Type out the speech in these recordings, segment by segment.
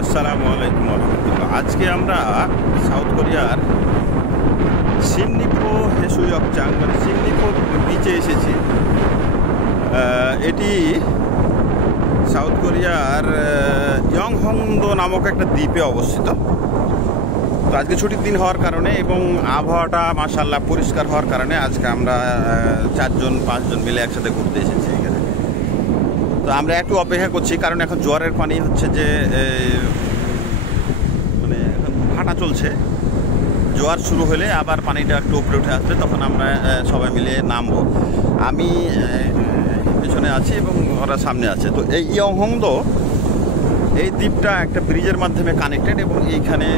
আসসালামু আলাইকুম রহমতুল্লাহ। আজকে আমরা সাউথ কোরিয়ার সিমনিপো হেসুয়কচাং মানে সিমনিপো বিচে এসেছি। এটি সাউথ কোরিয়ার ইয়ংহংদো নামক একটা দ্বীপে অবস্থিত। তো আজকে ছুটির দিন হওয়ার কারণে এবং আবহাওয়াটা মাশাআল্লাহ পরিষ্কার হওয়ার কারণে আজকে আমরা 4-5 জন মিলে একসাথে ঘুরতে এসেছি এখানে। তো আমরা একটু অপেক্ষা করছি, কারণ এখন জোয়ারের পানি হচ্ছে যে মানে এখন ভাটা চলছে। জোয়ার শুরু হলে আবার পানিটা একটু উপরে উঠে আসবে, তখন আমরা সবাই মিলে নামবো। আমি পেছনে আছি এবং ওরা সামনে আছে। তো এই ইয়ংহংদো এই দ্বীপটা একটা ব্রিজের মাধ্যমে কানেক্টেড এবং এইখানে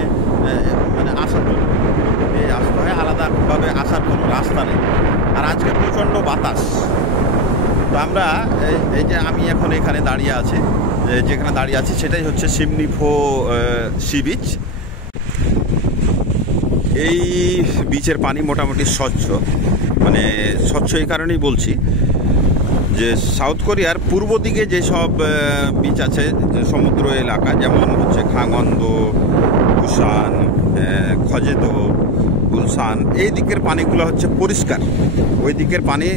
মানে আসার জন্য আসতে হয়, আলাদাভাবে আসার কোনো রাস্তা নেই। আর আজকে প্রচণ্ড বাতাস। তো আমরা এই যে আমি এখন এখানে দাঁড়িয়ে আছি, যেখানে দাঁড়িয়ে আছি সেটাই হচ্ছে সিমনিপো সি বিচ। এই বিচের পানি মোটামুটি স্বচ্ছ, মানে স্বচ্ছ এই কারণেই বলছি যে সাউথ কোরিয়ার পূর্ব দিকে যেসব বিচ আছে, যে সমুদ্র এলাকা, যেমন হচ্ছে খাংওয়ান্দো, বুসান, খজেদো, উলসান, এই দিকের পানিগুলো হচ্ছে পরিষ্কার। ওই দিকের পানি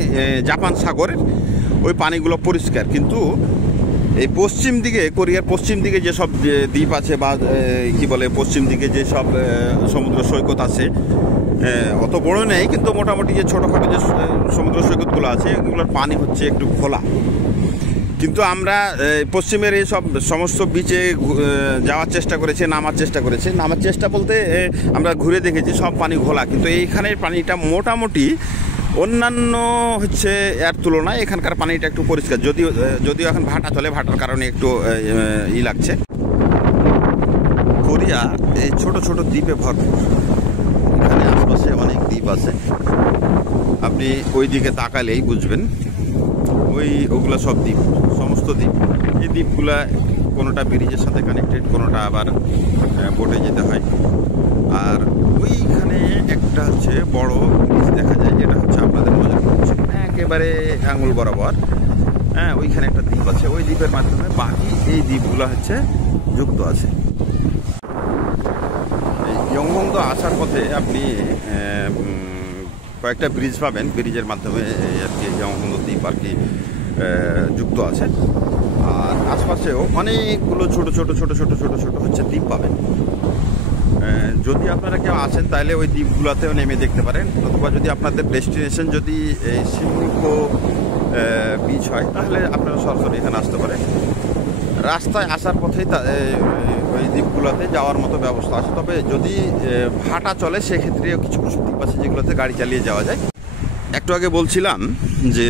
জাপান সাগরের ওই পানিগুলো পরিষ্কার। কিন্তু এই পশ্চিম দিকে, কোরিয়ার পশ্চিম দিকে যেসব দ্বীপ আছে বা কি বলে পশ্চিম দিকে যেসব সমুদ্র সৈকত আছে, অত বড় নেই কিন্তু মোটামুটি যে ছোটোখাটো যে সমুদ্র সৈকতগুলো আছে এগুলোর পানি হচ্ছে একটু খোলা। কিন্তু আমরা পশ্চিমের এই সব সমস্ত বিচে যাওয়ার চেষ্টা করেছি, নামার চেষ্টা বলতে আমরা ঘুরে দেখেছি সব পানি ঘোলা। কিন্তু এইখানের পানিটা মোটামুটি অন্যান্য হচ্ছে এর তুলনায় এখানকার পানিটা একটু পরিষ্কার। যদিও এখন ভাটা চলে, ভাটার কারণে একটু লাগছে। কোরিয়া এই ছোট ছোট দ্বীপে ভরপুর। এখানে আশপাশে অনেক দ্বীপ আছে, আপনি ওই দিকে তাকালেই বুঝবেন। ওগুলো সব দ্বীপ, সমস্ত দ্বীপ। এই দ্বীপগুলা কোনোটা ব্রিজের সাথে কানেক্টেড, কোনোটা আবার বোটে যেতে হয়। আর ওইখানে একটা হচ্ছে বড় ব্রিজ দেখা যায়, যেটা হচ্ছে আপনাদের নজর পড়ছে একেবারে আঙুল বরাবর। হ্যাঁ, ওইখানে একটা দ্বীপ আছে। ওই দ্বীপের মাধ্যমে বাকি এই দ্বীপগুলো হচ্ছে যুক্ত আছে। ইয়ংহংদো আসার পথে আপনি কয়েকটা ব্রিজ পাবেন, ব্রিজের মাধ্যমে আর কি ইয়ংহংদো দ্বীপ আর কি যুক্ত আছে। আর আশপাশেও অনেকগুলো ছোট ছোট হচ্ছে দ্বীপ পাবেন। যদি আপনারা কেউ আসেন তাহলে ওই দ্বীপগুলোতেও নেমে দেখতে পারেন, অথবা যদি আপনাদের ডেস্টিনেশন যদি এই সিমনিপো বিচ হয় তাহলে আপনারা সরাসরি এখানে আসতে পারেন। রাস্তায় আসার পথেই ওই দ্বীপগুলোতে যাওয়ার মতো ব্যবস্থা আছে। তবে যদি ভাটা চলে সেক্ষেত্রে কিছু কিছু দ্বীপ আছে যেগুলোতে গাড়ি চালিয়ে যাওয়া যায়। একটু আগে বলছিলাম যে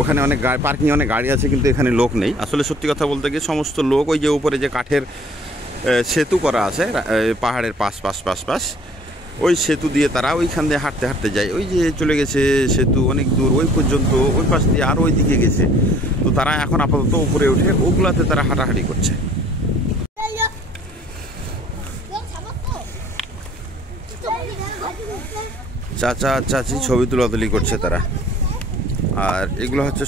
ওখানে অনেক পার্কিংয়ে অনেক গাড়ি আছে, কিন্তু এখানে লোক নেই। আসলে সত্যি কথা বলতে গিয়ে সমস্ত লোক ওই যে উপরে যে কাঠের সেতু করা আছে পাহাড়ের পাশ, ওই সেতু দিয়ে তারা ওইখান দিয়ে হাঁটতে হাঁটতে যায়। ওই যে চলে গেছে সেতু অনেক দূর, ওই পর্যন্ত, ওই পাশ দিয়ে আর ওই দিকে গেছে। তো তারা এখন আপাতত উপরে উঠে ওগুলাতে তারা হাঁটাহাঁটি করছে। চাচা চাচি ছবি তুলাতুলি করছে তারা। আর এগুলো হচ্ছে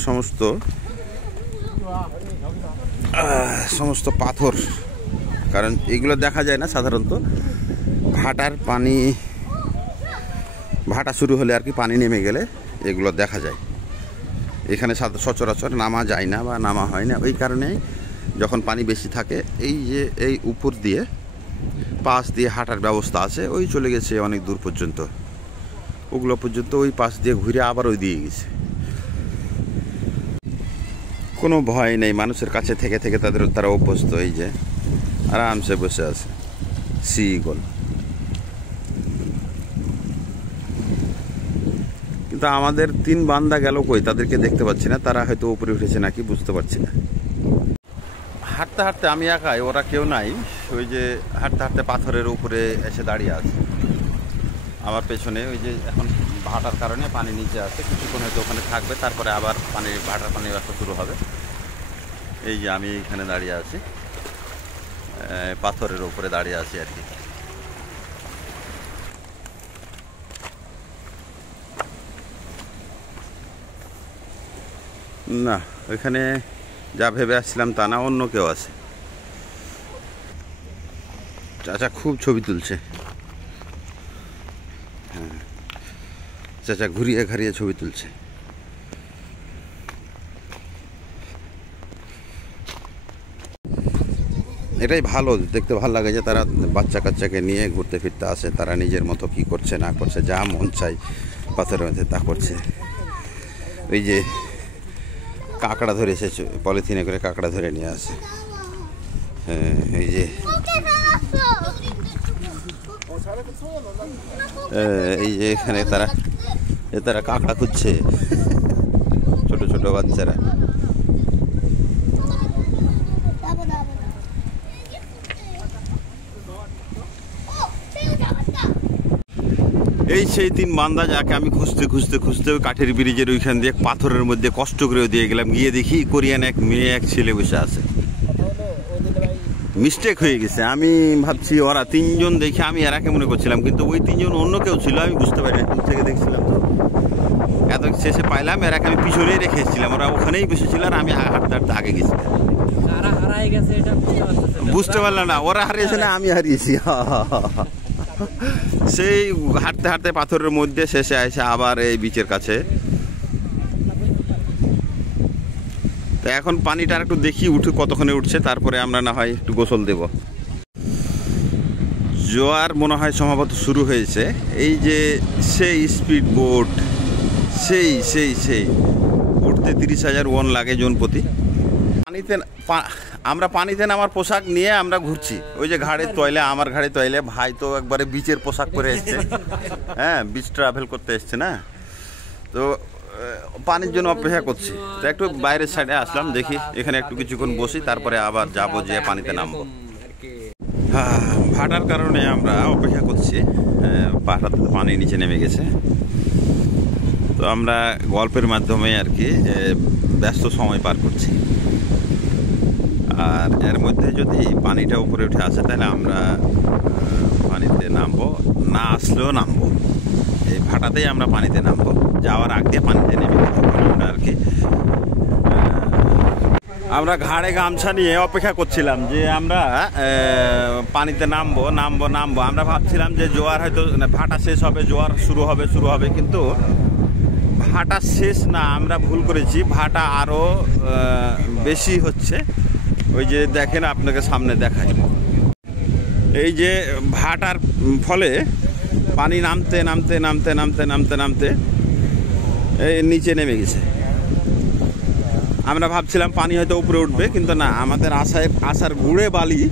সমস্ত পাথর, কারণ এগুলো দেখা যায় না সাধারণত। ভাটা শুরু হলে আর কি পানি নেমে গেলে এগুলো দেখা যায়। এখানে সচরাচর নামা যায় না বা নামা হয় না। ওই কারণেই যখন পানি বেশি থাকে এই উপর দিয়ে পাশ দিয়ে হাঁটার ব্যবস্থা আছে। ওই চলে গেছে অনেক দূর পর্যন্ত, ওগুলো পর্যন্ত ওই পাশ দিয়ে ঘুরে আবার ওই দিয়ে গেছে। কোনো ভয় নেই, মানুষের কাছে থেকে থেকে তারা অভ্যস্ত। এই যে আরামসে বসে আছে সি ইগল। কিন্তু আমাদের 3 বান্দা গেল কই, তাদেরকে দেখতে পাচ্ছি না। তারা হয়তো উপরে উঠেছে নাকি বুঝতে পারছি না। হাঁটতে হাঁটতে আমি একাই, ওরা কেউ নাই। ওই যে হাঁটতে হাঁটতে পাথরের উপরে এসে দাঁড়িয়ে আছে আমার পেছনে। ওই যে এখন ভাটার কারণে পানি নিচে আছে, কিছুক্ষণ হয়তো ওখানে থাকবে, তারপরে আবার ভাটার পানি ব্যবস্থা শুরু হবে। এই যে আমি এখানে দাঁড়িয়ে আছি, পাথরের উপরে দাঁড়িয়ে আছি আর কি। না, ওইখানে যা ভেবে আসছিলাম তা না, অন্য কেউ আছে। চাচা খুব ছবি তুলছে। হ্যাঁ, চাচা ঘুরিয়ে ঘাড়িয়ে ছবি তুলছে। এটাই ভালো, দেখতে ভালো লাগে যে তারা বাচ্চা কাচ্চাকে নিয়ে ঘুরতে ফিরতে আসে। তারা নিজের মতো কি করছে না করছে, যা মন চাই পাথরের মধ্যে তা করছে। ওই যে কাঁকড়া ধরে এসেছে, পলিথিনে করে কাঁকড়া ধরে নিয়ে আসে। হ্যাঁ, এই যে এখানে তারা কাঁকড়া খুঁজছে, ছোট ছোট বাচ্চারা। এই সেই 3 বান্দা যাকে আমি খুঁজতে খুঁজতে খুঁজতে ওই কাঠের ব্রিজের ওইখান দিয়ে পাথরের মধ্যে কষ্ট করে দিয়ে গেলাম। গিয়ে দেখি কোরিয়ান এক মেয়ে এক ছেলে বসে আছে। মিস্টেক হয়ে গেছে। আমি ভাবছি ওরা 3 জন দেখে আমি এরাকে মনে করছিলাম, কিন্তু ওই 3 জন অন্য কেউ ছিল, আমি বুঝতে পারি না। দূর থেকে দেখছিলাম তো, এত শেষে পাইলাম এরাকে আমি পিছনেই রেখে এসেছিলাম। ওরা ওখানেই বসেছিল আর আমি হাঁটতে হাঁটতে আগে গেছি। বুঝতে পারলাম না ওরা হারিয়েছে না আমি হারিয়েছি। সেই হাঁটতে হাঁটতে পাথরের মধ্যে শেষে আসে আবার এই বিচের কাছে। তো এখন পানিটা একটু দেখি উঠে কতক্ষণে উঠছে, তারপরে আমরা না হয় একটু গোসল দেব। জোয়ার মনে হয় সম্ভবত শুরু হয়েছে। এই যে সেই স্পিড বোট, সেই সেই সেই উঠতে 30,000 ওয়ান লাগে জন প্রতি। আমরা পানিতে নামার পোশাক নিয়ে আমরা ঘুরছি। ওই যে ঘাড়ে তৈলে, আমার ঘাড়ে তৈলে, ভাই তো একবারে বিচের পোশাক পরে এসছে। হ্যাঁ, বিচ ট্রাভেল করতে এসছে না, তো পানির জন্য অপেক্ষা করছি। তো একটু বাইরের সাইডে আসলাম, দেখি এখানে একটু কিছুক্ষণ বসি, তারপরে আবার যাবো, যে পানিতে নামবো। হ্যাঁ, ভাটার কারণে আমরা অপেক্ষা করছি। পাহাড়াতে পানি নিচে নেমে গেছে, তো আমরা গল্পের মাধ্যমে আর কি ব্যস্ত সময় পার করছি। আর এর মধ্যে যদি পানিটা উপরে উঠে আসে তাহলে আমরা পানিতে নামবো, না আসলেও নামবো। এই ভাটাতেই আমরা পানিতে নামবো, যাওয়ার আগে পানিতে নেমে আমরা আর কি। আমরা ঘাড়ে গামছা নিয়ে অপেক্ষা করছিলাম যে আমরা পানিতে নামবো। আমরা ভাবছিলাম যে জোয়ার হয়তো ভাটা শেষ হবে, জোয়ার শুরু হবে, কিন্তু ভাটা শেষ না, আমরা ভুল করেছি। ভাটা আরও বেশি হচ্ছে। ওই যে দেখেন, আপনাকে সামনে দেখাই, এই যে ভাটার ফলে পানি নামতে নামতে নামতে নামতে নামতে নামতে এই নিচে নেমে গেছে। আমরা ভাবছিলাম পানি হয়তো উপরে উঠবে, কিন্তু না, আমাদের আসার গুড়ে বালি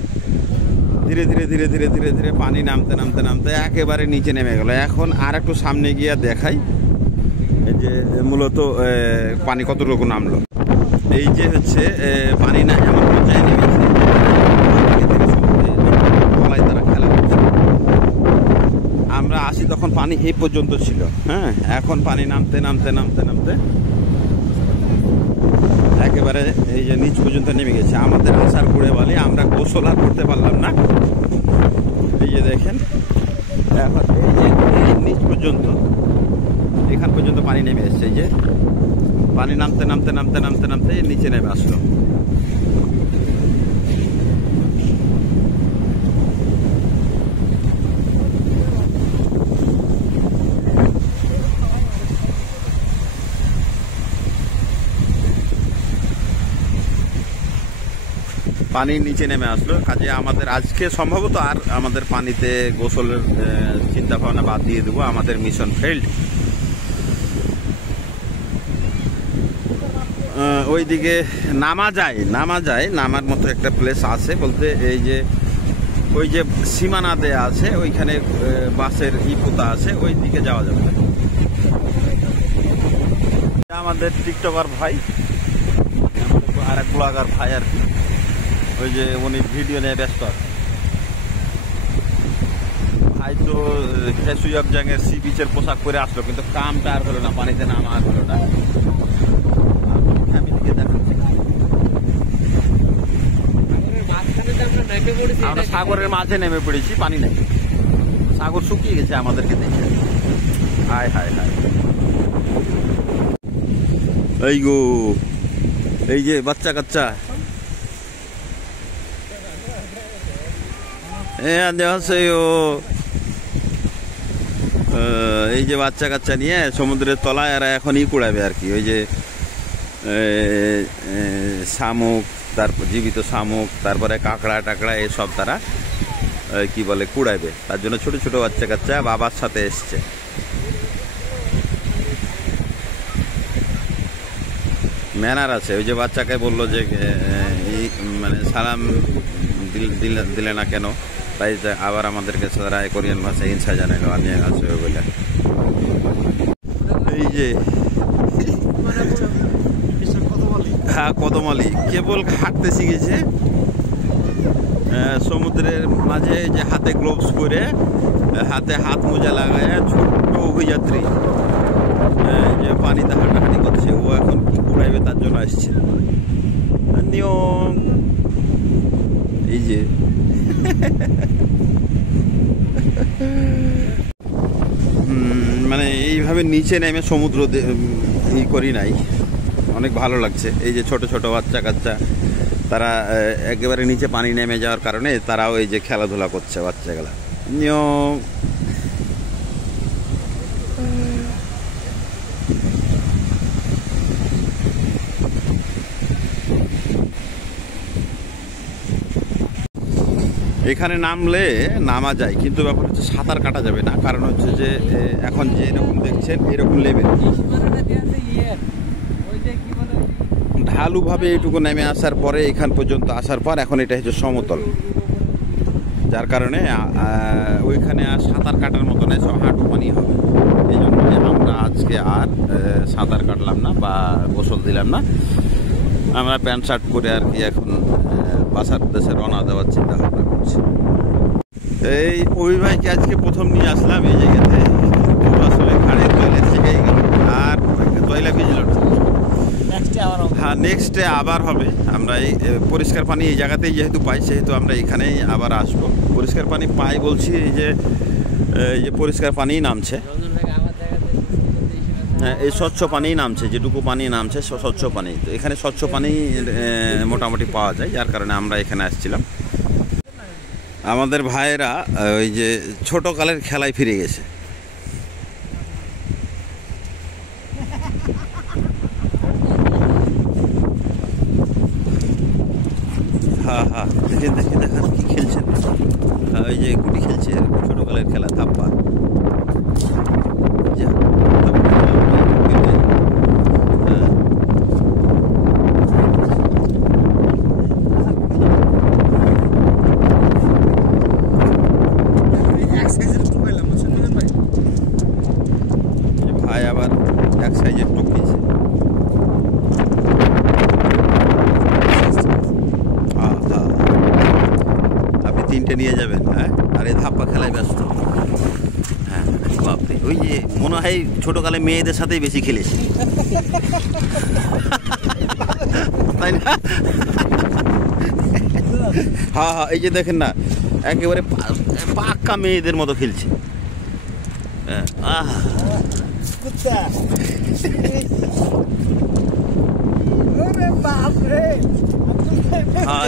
ধীরে ধীরে ধীরে ধীরে ধীরে ধীরে পানি নামতে নামতে নামতে একেবারে নিচে নেমে গেল। এখন আর একটু সামনে গিয়ে দেখাই যে মূলত পানি কতটুকু নামলো। এই যে হচ্ছে পানি না এমন পর্যায়ে নেমেছে, তলায় তারা খেলা করছে। আমরা আসি তখন পানি এই পর্যন্ত ছিল। হ্যাঁ, এখন পানি নামতে নামতে নামতে নামতে একেবারে এই যে নিচ পর্যন্ত নেমে গেছে। আমাদের আসার ঘুরে বালি, আমরা গোসল আর করতে পারলাম না। এই যে দেখেন, এখন এই যে নিচ পর্যন্ত, এখান পর্যন্ত পানি নেমে এসছে। এই যে পানি নামতে নামতে নামতে নামতে নামতে নিচে নেমে আসলো। পানি নিচে নেমে আসলো, কাজে আমাদের আজকে সম্ভবত আর আমাদের পানিতে গোসলের চিন্তা ভাবনা বাদ দিয়ে দেবো। আমাদের মিশন ফেল্ড। ওইদিকে নামা যায়, নামার মতো একটা প্লেস আছে বলতে, এই যে ওই যে সীমানা দেয়া আছে, ওইখানে বাসের পোতা আছে, ওই দিকে যাওয়া যাবে। আমাদের টিকটকার ভাই, আর এক ব্লগার ভাই আর কি, ওই যে উনি ভিডিও নিয়ে ব্যস্ত আছে। ভাই তো খেসুয়াকজাংয়ের সি বিচের পোশাক পরে আসলো, কিন্তু কামটা আর হলো না, পানিতে নামা আর হলো না। আমরা সাগরের মাঝে নেমে পড়েছি, পানি নেই, সাগর শুকিয়ে গেছে আমাদেরকে দেখে। হায় হায় হায়, এই গো, এই যে বাচ্চা কাচ্চা, 안녕하세요. এই যে বাচ্চা কাচ্চা নিয়ে সমুদ্রের তলায় এরা এখনই কুড়াবে আর কি, ওই যে শামুক, তারপর জীবিত শামুক, তারপরে কাঁকড়া টাকড়া এসব তারা কি বলে কুড়াবে। তার জন্য ছোট ছোট বাচ্চা কাচ্চা বাবার সাথে এসছে। ম্যানার আছে। ওই যে বাচ্চাকে বললো যে মানে সালাম দিলে না কেন, তাই আবার আমাদেরকে সারা কোরিয়ান ভাষায় ইনসা জানাইলো আনিয়ে আছে বলে। এই যে হ্যাঁ কদমালি কেবল হাঁটতে শিখেছে সমুদ্রের মাঝে, যে হাতে গ্লোভস পরে, হাতে হাত মোজা লাগায় ছোট্ট অভিযাত্রী যে পানিতে হাঁটাহাঁটি করছে, ও এখন কি কুড়াইবে তার জন্য আসছে। নিয়ম এই যে মানে এইভাবে নিচে নেমে সমুদ্র ই করি নাই, অনেক ভালো লাগছে। এই যে ছোট ছোট বাচ্চা কাচ্চা তারা একেবারে নিচে পানি নেমে যাওয়ার কারণে তারাও এই যে খেলাধুলা করছে বাচ্চাগুলা। নিয়ম এখানে নামলে নামা যায়, কিন্তু ব্যাপার হচ্ছে সাঁতার কাটা যাবে না, কারণ হচ্ছে যে এখন যে এরকম দেখছেন এরকম লেভেল, ঢালুভাবে এইটুকু নেমে আসার পরে এখান পর্যন্ত আসার পর এখন এটা হচ্ছে সমতল, যার কারণে ওইখানে আর সাঁতার কাটার মতো নেই, সব হাঁটু পানি হবে। এই জন্য আমরা আজকে আর সাঁতার কাটলাম না বা গোসল দিলাম না, আমরা প্যান্ট শার্ট পরে আর কি এখন বাসার উদ্দেশ্যে রওনা দেওয়ার চিন্তা ভাবনা করছি। এই অভিভাইকে আজকে প্রথম নিয়ে আসলাম এই জায়গাতে, আসলে ঘাড়ে তৈলে থেকেই গেল আর তৈলা ভিজল না। হ্যাঁ নেক্সটে আবার হবে। আমরা এই পরিষ্কার পানি এই জায়গাতেই যেহেতু পাই, সেহেতু আমরা এখানেই আবার আসবো। পরিষ্কার পানি পাই বলছি, এই যে পরিষ্কার পানিই নামছে, হ্যাঁ এই স্বচ্ছ পানিই নামছে, যেটুকু পানি নামছে স্বচ্ছ পানি। তো এখানে স্বচ্ছ পানি মোটামুটি পাওয়া যায়, যার কারণে আমরা এখানে আসছিলাম। আমাদের ভাইয়েরা ওই যে ছোটকালের খেলায় ফিরে গেছে। হ্যাঁ হ্যাঁ দেখেন কি খেলছেন, ওই যে গুটি খেলছে, ছোটকালের খেলা ধাপ্পা। ভাই আবার এক সাইজের টুকিয়েছে। আপনি তিনটে নিয়ে যাবেন, হ্যাঁ আর এই ধাপ্পা খেলায় ব্যস্ত। হ্যাঁ বাপরে, ওই যে মনে হয় ছোটকালে মেয়েদের সাথেই বেশি খেলেছি, তাই না? হ্যাঁ হ্যাঁ এই যে দেখেন না, একেবারে পাক্কা মেয়েদের মতো খেলছে। হ্যাঁ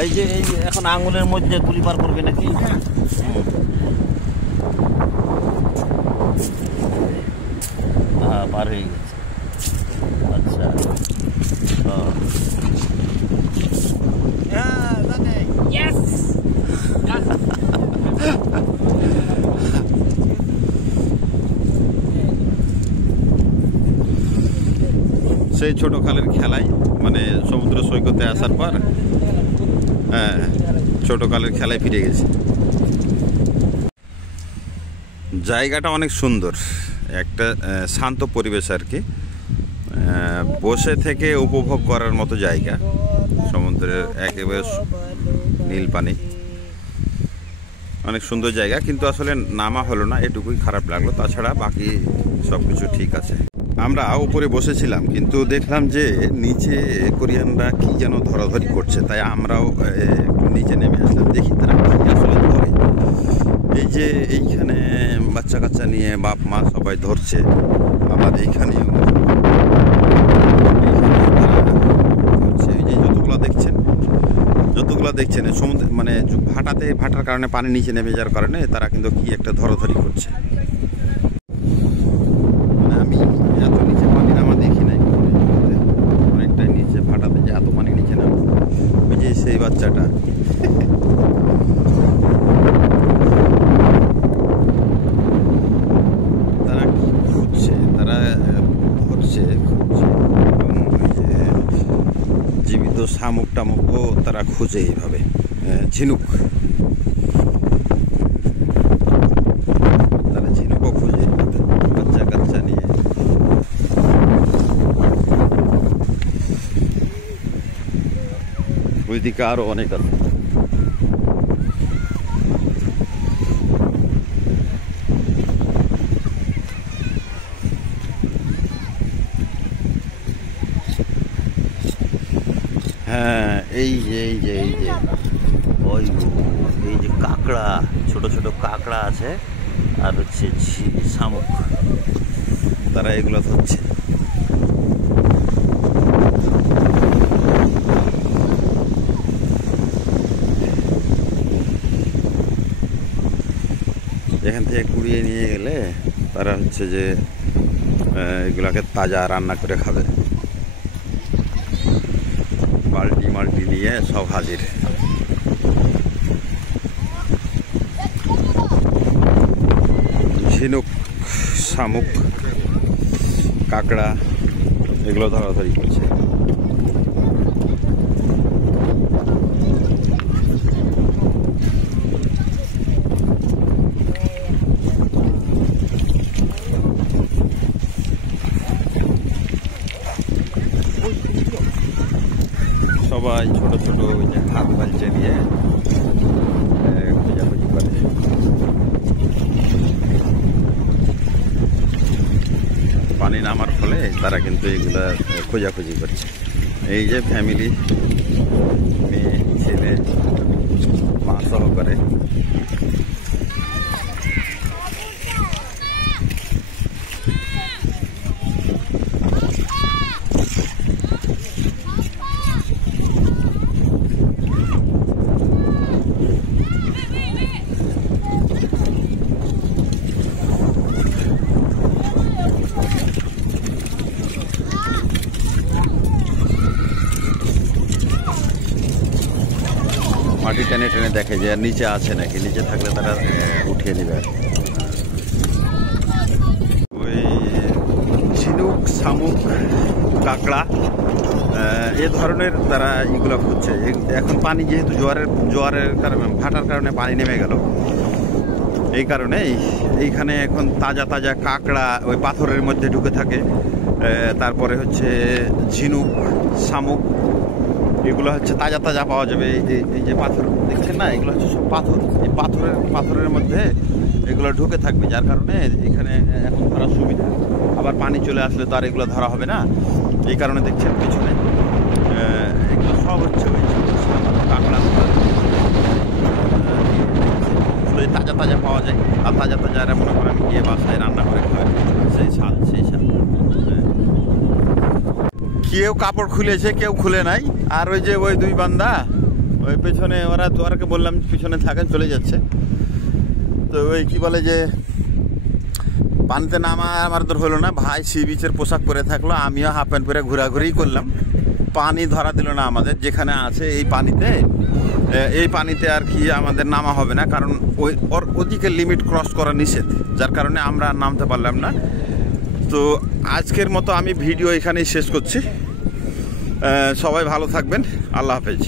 এই যে এখন আঙুলের মধ্যে গুলি পার করবে নাকি? হ্যাঁ পার হয়ে গেছে। আচ্ছা সেই ছোটকালের খেলায়, মানে সমুদ্র সৈকতে আসার পর হ্যাঁ ছোটকালের খেলায় ফিরে গেছে। জায়গাটা অনেক সুন্দর, একটা শান্ত পরিবেশ আর কি, বসে থেকে উপভোগ করার মতো জায়গা। সমুদ্রের একেবারে নীল পানি, অনেক সুন্দর জায়গা, কিন্তু আসলে নামা হলো না, এটুকুই খারাপ লাগলো, তাছাড়া বাকি সব কিছু ঠিক আছে। আমরা উপরে বসেছিলাম, কিন্তু দেখলাম যে নিচে কোরিয়ানরা কি যেন ধরাধরি করছে, তাই আমরাও একটু নিচে নেমে আসলাম, দেখি তারা কি আসলে ধরে। এই যে এইখানে বাচ্চা কাচ্চা নিয়ে বাপ মা সবাই ধরছে, আবার এইখানেও ধরছে। এই যে যতগুলো দেখছেন সমুদ্র মানে ভাটার কারণে পানি নিচে নেমে যাওয়ার কারণে তারা কিন্তু কি একটা ধরাধরি করছে। আমি এত নিচে পানি নামা দেখি নাই, অনেকটাই নিচে ভাটাতে যে এত পানি নিচে নামে। ওই যে সেই বাচ্চাটা তারা কি খুঁজছে, তারা খুঁজছে জীবিত শামুক টামুকও তারা খুঁজে এইভাবে, ঝিনুক, তারা ঝিনুকও খুঁজে বাচ্চা কাচ্চা নিয়ে। ওইদিকে আরো অনেক আছে। হ্যাঁ, এই যে ওই এই যে কাঁকড়া, ছোট ছোট কাঁকড়া আছে, আর হচ্ছে শামুক, তারা এগুলো ধরছে। এখান থেকে কুড়িয়ে নিয়ে গেলে তারা হচ্ছে যে এগুলাকে তাজা রান্না করে খাবে। বাল্টি মাল্টি নিয়ে সব হাজির। ঝিনুক, শামুক, কাঁকড়া এগুলো ধরাধরি করছে। সবাই ছোট ছোট ওই যে হাত বালছে নিয়ে খোঁজাখুঁজি করে। পানি নামার ফলে তারা কিন্তু এগুলা খোঁজাখুঁজি করছে। এই যে ফ্যামিলি, মেয়ে ছেলে মা সহকারে মাটি টেনে টেনে দেখে যে নিচে আছে নাকি, নিচে থাকলে তারা উঠিয়ে নেবে। ওই ঝিনুক, শামুক, কাঁকড়া এ ধরনের তারা এগুলো খুঁজছে। এখন পানি যেহেতু জোয়ারের কারণে, ভাটার কারণে পানি নেমে গেল, এই কারণে এইখানে এখন তাজা তাজা কাঁকড়া ওই পাথরের মধ্যে ঢুকে থাকে। তারপরে হচ্ছে ঝিনুক, শামুক, এগুলো হচ্ছে তাজা তাজা পাওয়া যাবে। এই যে পাথর দেখছেন না, এগুলো হচ্ছে সব পাথর। এই পাথরের মধ্যে এগুলো ঢুকে থাকবে, যার কারণে এখানে এখন ধরার সুবিধা। আবার পানি চলে আসলে তো আর এগুলো ধরা হবে না, এই কারণে দেখছেন পিছনে এগুলো সব হচ্ছে ওই কাঁকড়া। তাজা তাজা পাওয়া যায়, আর তাজা তাজা মনে করে আমি গিয়ে বাসায় রান্না করে খাই, সেই স্বাদ। কেউ কাপড় খুলেছে, কেউ খুলে নাই। আর ওই যে ওই দুই বান্দা ওই পেছনে, ওরাকে বললাম পিছনে থাকেন, চলে যাচ্ছে। তো ওই কি বলে যে পানিতে নামা আমার তো হলো না, ভাই সি বিচের পোশাক পরে থাকলো, আমিও হাফ প্যান্ট পরে ঘোরাঘুরি করলাম। পানি ধরা দিল না আমাদের, যেখানে আছে এই পানিতে আর কি আমাদের নামা হবে না, কারণ ওদিকে লিমিট ক্রস করা নিষেধ, যার কারণে আমরা আর নামতে পারলাম না। তো আজকের মতো আমি ভিডিও এখানেই শেষ করছি। সবাই ভালো থাকবেন, আল্লাহ হাফেজ।